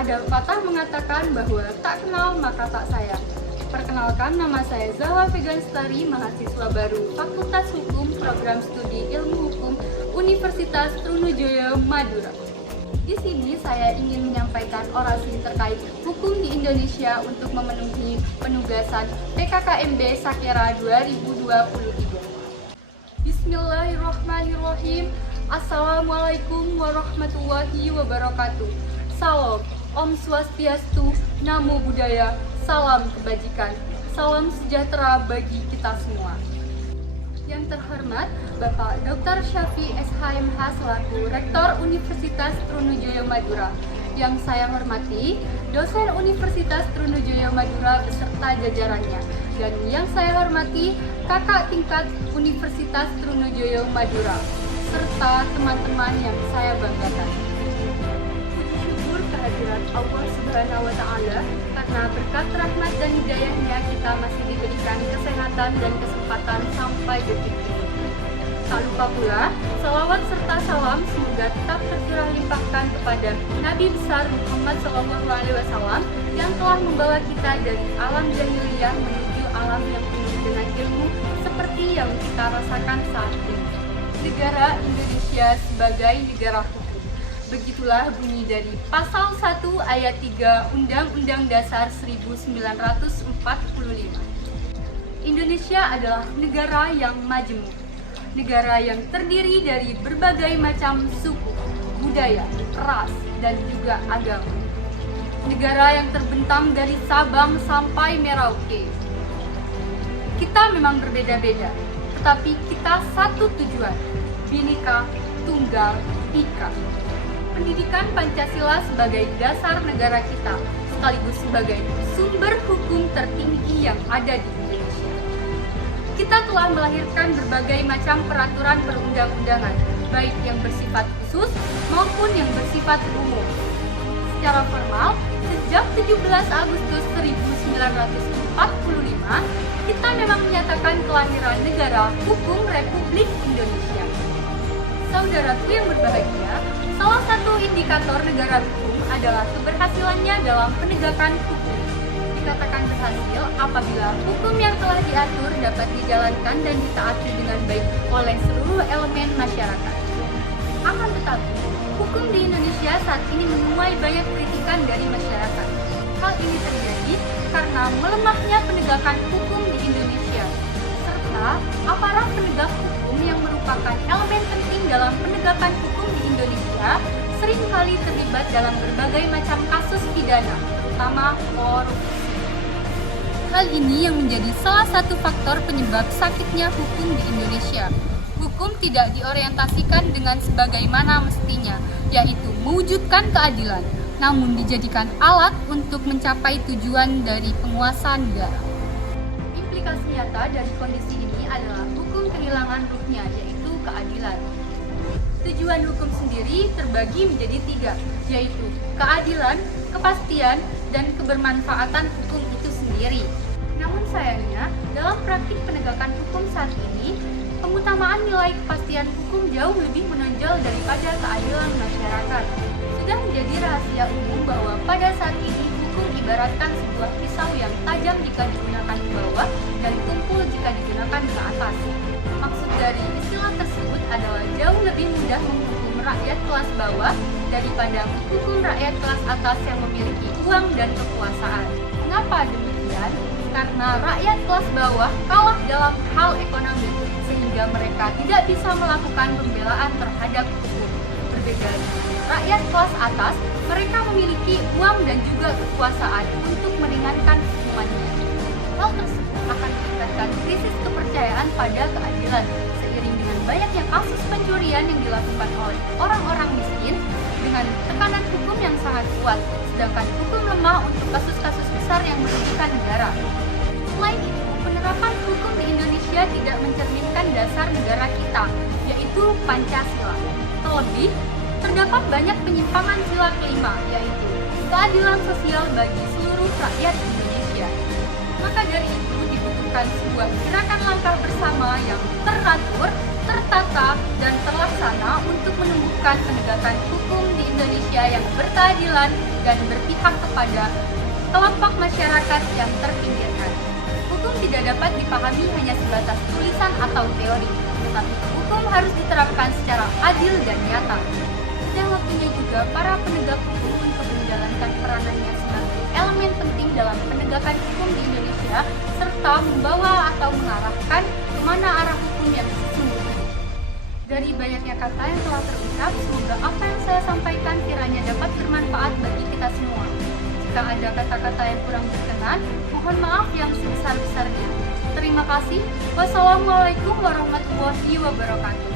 Ada pepatah mengatakan bahwa tak kenal maka tak sayang. Perkenalkan, nama saya Zahwa Veganstari, mahasiswa baru Fakultas Hukum Program Studi Ilmu Hukum Universitas Trunojoyo, Madura. Di sini saya ingin menyampaikan orasi terkait hukum di Indonesia untuk memenuhi penugasan PKKMB Sakera 2023. Bismillahirrahmanirrahim. Assalamualaikum warahmatullahi wabarakatuh. Salam, Om Swastiastu, Namo Buddhaya, salam kebajikan, salam sejahtera bagi kita semua. Yang terhormat Bapak Dr. Syafi SHMH selaku Rektor Universitas Trunojoyo Madura. Yang saya hormati dosen Universitas Trunojoyo Madura beserta jajarannya. Dan yang saya hormati kakak tingkat Universitas Trunojoyo Madura serta teman-teman yang saya banggakan. Puji syukur kehadirat Allah Subhanahu wa Ta'ala, karena berkat rahmat dan hidayahnya kita masih diberikan kesehatan dan kesempatan sampai detik ini. Tak lupa pula, salawat serta salam semoga tetap tercurah limpahkan kepada Nabi besar Muhammad SAW yang telah membawa kita dari alam jahiliyah menuju alam yang penuh dengan ilmu seperti yang kita rasakan saat ini. Negara Indonesia sebagai negara hukum. Begitulah bunyi dari Pasal 1 Ayat 3 Undang-Undang Dasar 1945. Indonesia adalah negara yang majemuk, negara yang terdiri dari berbagai macam suku, budaya, ras, dan juga agama. Negara yang terbentang dari Sabang sampai Merauke. Kita memang berbeda-beda, tetapi kita satu tujuan, Bhinneka Tunggal Ika. Pendidikan Pancasila sebagai dasar negara kita, sekaligus sebagai sumber hukum tertinggi yang ada di Indonesia. Kita telah melahirkan berbagai macam peraturan perundang-undangan, baik yang bersifat khusus maupun yang bersifat umum. Secara formal, sejak 17 Agustus 1945, kita memang menyatakan kelahiran negara hukum Republik Indonesia. Saudaraku yang berbahagia, salah satu indikator negara hukum adalah keberhasilannya dalam penegakan hukum. Dikatakan berhasil apabila hukum yang telah diatur dapat dijalankan dan ditaati dengan baik oleh seluruh elemen masyarakat. Akan tetapi, hukum di Indonesia saat ini menuai banyak kritikan dari masyarakat. Hal ini terjadi karena melemahnya penegakan hukum di Indonesia, serta aparat penegak hukum yang merupakan elemen penting dalam penegakan hukum di Indonesia seringkali terlibat dalam berbagai macam kasus pidana, terutama korupsi. Hal ini yang menjadi salah satu faktor penyebab sakitnya hukum di Indonesia. Hukum tidak diorientasikan dengan sebagaimana mestinya, yaitu mewujudkan keadilan, namun dijadikan alat untuk mencapai tujuan dari penguasa negara. Implikasi nyata dari kondisi ini adalah hukum kehilangan ruhnya, yaitu keadilan. Tujuan hukum sendiri terbagi menjadi 3, yaitu keadilan, kepastian, dan kebermanfaatan hukum itu sendiri. Namun sayangnya, dalam praktik penegakan hukum saat ini, pengutamaan nilai kepastian hukum jauh lebih menonjol daripada keadilan masyarakat. Sudah menjadi rahasia umum bahwa pada saat ini hukum ibaratkan sebuah pisau yang tajam jika digunakan ke bawah dan tumpul jika digunakan ke atas. Maksud dari istilah tersebut adalah jauh lebih mudah menghukum rakyat kelas bawah daripada menghukum rakyat kelas atas yang memiliki uang dan kekuasaan. Mengapa demikian? Karena rakyat kelas bawah kalah dalam hal ekonomi, sehingga mereka tidak bisa melakukan pembelaan terhadap hukum. Berbeda dengan rakyat kelas atas, mereka memiliki uang dan juga kekuasaan untuk meringankan hukumannya. Hal tersebut akan meningkatkan krisis kepercayaan pada keadilan, seiring dengan banyaknya kasus pencurian yang dilakukan oleh orang-orang miskin dengan tekanan hukum yang sangat kuat, sedangkan hukum lemah untuk kasus-kasus besar yang merugikan negara. Selain itu, penerapan hukum di Indonesia tidak mencerminkan dasar negara kita, yaitu Pancasila. Terlebih, terdapat banyak penyimpangan sila kelima, yaitu keadilan sosial bagi seluruh rakyat Indonesia. Maka dari itu dibutuhkan sebuah gerakan langkah bersama yang teratur, tertata, dan terlaksana untuk menumbuhkan penegakan hukum di Indonesia yang berkeadilan, dan berpihak kepada kelompok masyarakat yang terpinggirkan. Hukum tidak dapat dipahami hanya sebatas tulisan atau teori, tetapi hukum harus diterapkan secara adil dan nyata. Dan waktunya juga para penegak hukum untuk menjalankan peranannya sebagai elemen penting dalam penegakan hukum di Indonesia, serta membawa atau mengarahkan kemana arah hukum yang sesungguhnya. Dari banyaknya kata yang telah terucap, semoga apa yang saya sampaikan kiranya dapat bermanfaat bagi kita semua. Jika ada kata-kata yang kurang berkenan, mohon maaf yang sebesar-besarnya. Terima kasih. Wassalamualaikum warahmatullahi wabarakatuh.